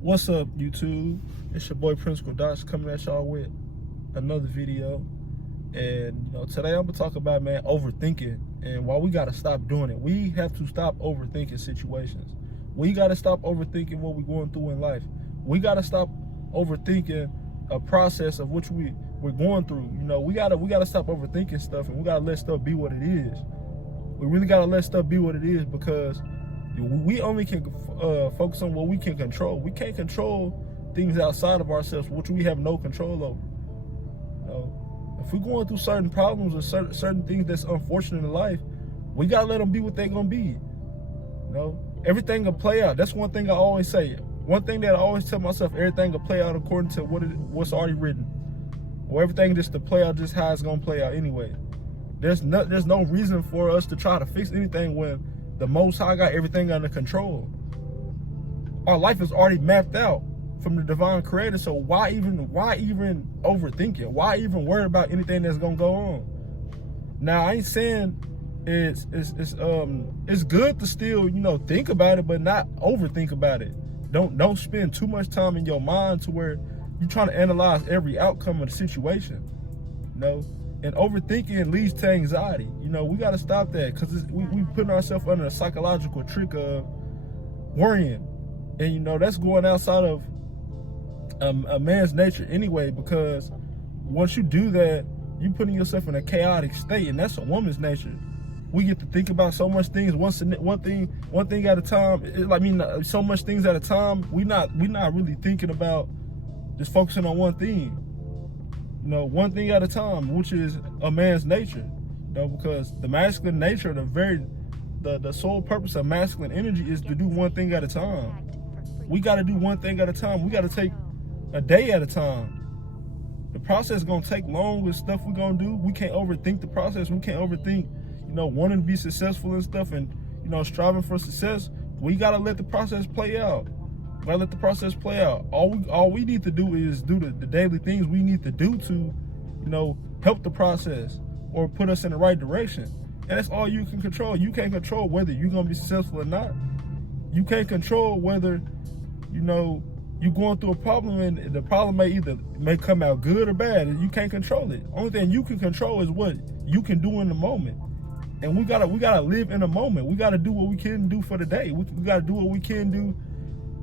What's up, YouTube? It's your boy Principal Dots coming at y'all with another video. And today I'm gonna talk about, man, overthinking and why we gotta stop doing it. We have to stop overthinking situations. We gotta stop overthinking what we're going through in life. We gotta stop overthinking a process of which we're going through. We gotta stop overthinking stuff, and we gotta let stuff be what it is. We really gotta let stuff be what it is, because we only can focus on what we can control. We can't control things outside of ourselves, which we have no control over. If we're going through certain problems or certain things that's unfortunate in life, we gotta let them be what they're gonna be. Everything will play out. That's one thing I always say. One thing that I always tell myself: everything will play out according to what's already written, or everything just to play out just how it's gonna play out anyway. There's no reason for us to try to fix anything when the Most High got everything under control. Our life is already mapped out from the divine creator, so why even overthink it? Why even worry about anything that's gonna go on? Now, I ain't saying it's good to still think about it, but not overthink about it. Don't spend too much time in your mind to where you're trying to analyze every outcome of the situation. And overthinking leads to anxiety. We got to stop that, because we putting ourselves under a psychological trick of worrying. And, that's going outside of a man's nature anyway, because once you do that, you're putting yourself in a chaotic state, and that's a woman's nature. We get to think about so much things, one thing at a time. So much things at a time. We not really thinking about just focusing on one thing. One thing at a time, which is a man's nature. Because the masculine nature, the sole purpose of masculine energy is to do one thing at a time. We got to do one thing at a time. We got to take a day at a time. The process is gonna take long with stuff we're gonna do. We can't overthink the process. We can't overthink, wanting to be successful and stuff, and striving for success. We gotta let the process play out. Gotta let the process play out. All we need to do is do the daily things we need to do to, help the process or put us in the right direction. And that's all you can control. You can't control whether you're gonna be successful or not. You can't control whether, you're going through a problem and the problem may come out good or bad. And you can't control it. Only thing you can control is what you can do in the moment. And we gotta live in the moment. We gotta do what we can do for the day. We gotta do what we can do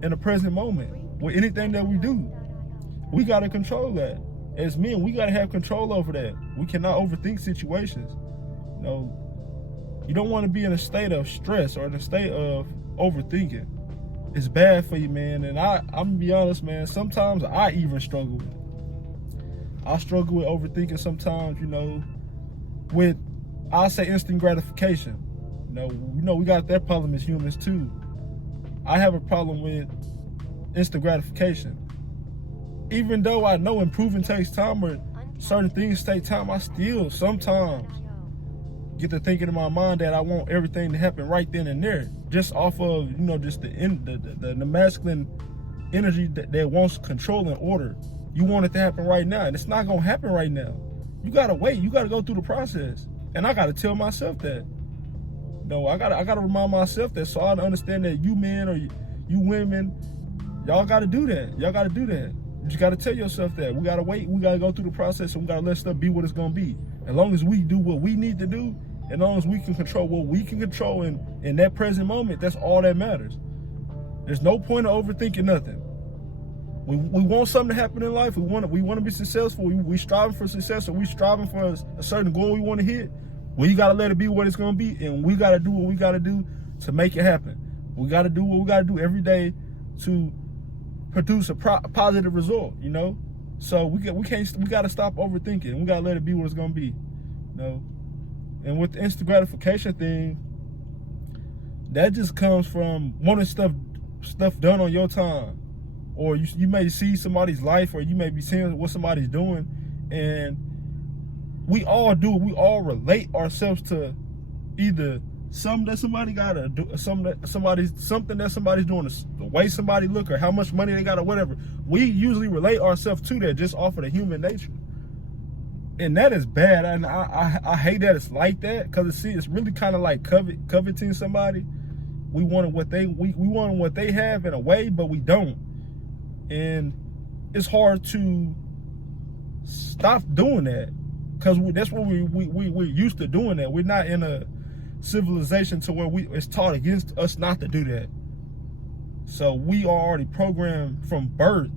in the present moment. With anything that we do, we gotta control that. As men, we gotta have control over that. We cannot overthink situations. You don't want to be in a state of stress or in a state of overthinking. It's bad for you, man. And I'm gonna be honest, man, sometimes I even struggle with it. I struggle with overthinking sometimes, with, I'll say, instant gratification. We got that problem as humans too. I have a problem with instant gratification. Even though I know improving takes time, or certain things take time, I still sometimes get to thinking in my mind that I want everything to happen right then and there, just off of just the masculine energy that wants control and order. You want it to happen right now, and it's not gonna happen right now. You gotta wait. You gotta go through the process, and I gotta tell myself that. I gotta remind myself that, so I understand that you men or you women, y'all gotta do that. Y'all gotta do that. You just gotta tell yourself that. We gotta wait. We gotta go through the process, and we gotta let stuff be what it's gonna be. As long as we do what we need to do, as long as we can control what we can control in that present moment, that's all that matters. There's no point of overthinking nothing. We want something to happen in life. We want to be successful. We striving for success, or we striving for a certain goal we want to hit. We gotta let it be what it's gonna be, and we gotta do what we gotta do to make it happen. We gotta do what we gotta do every day to produce a positive result. So we gotta stop overthinking. We gotta let it be what it's gonna be. And with the instant gratification thing, that just comes from wanting stuff done on your time. Or you may see somebody's life, or you may be seeing what somebody's doing, and we all relate ourselves to either something that somebody gotta do, something that somebody's doing, the way somebody look, or how much money they got, or whatever. We usually relate ourselves to that just off of the human nature. And that is bad, and I hate that it's like that, because it's really kind of like coveting somebody. We want what they have in a way, but we don't. And it's hard to stop doing that, because that's what we're used to doing that. We're not in a civilization to where it's taught against us not to do that. So we are already programmed from birth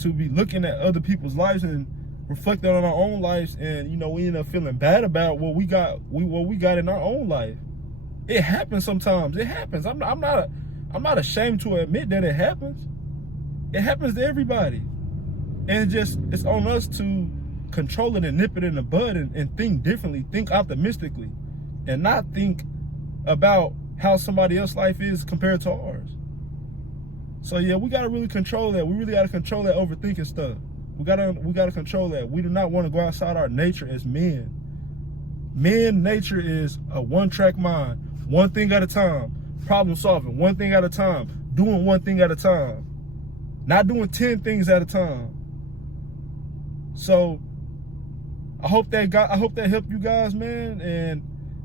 to be looking at other people's lives and reflecting on our own lives, and we end up feeling bad about what we got in our own life. It happens sometimes. It happens. I'm not ashamed to admit that it happens. It happens to everybody. And it's on us to control it and nip it in the bud and think differently, think optimistically, and not think about how somebody else's life is compared to ours. So yeah, we gotta really control that. We really gotta control that overthinking stuff. We gotta control that. We do not want to go outside our nature as men. Men nature is a one-track mind, one thing at a time, problem solving, one thing at a time, doing one thing at a time, not doing 10 things at a time. So I hope that helped you guys, man, and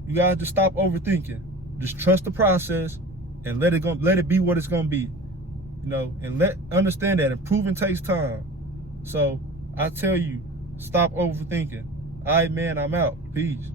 you guys just stop overthinking. Just trust the process and let it be what it's gonna be. And understand that improving takes time. So I tell you, stop overthinking. All right, man, I'm out. Peace.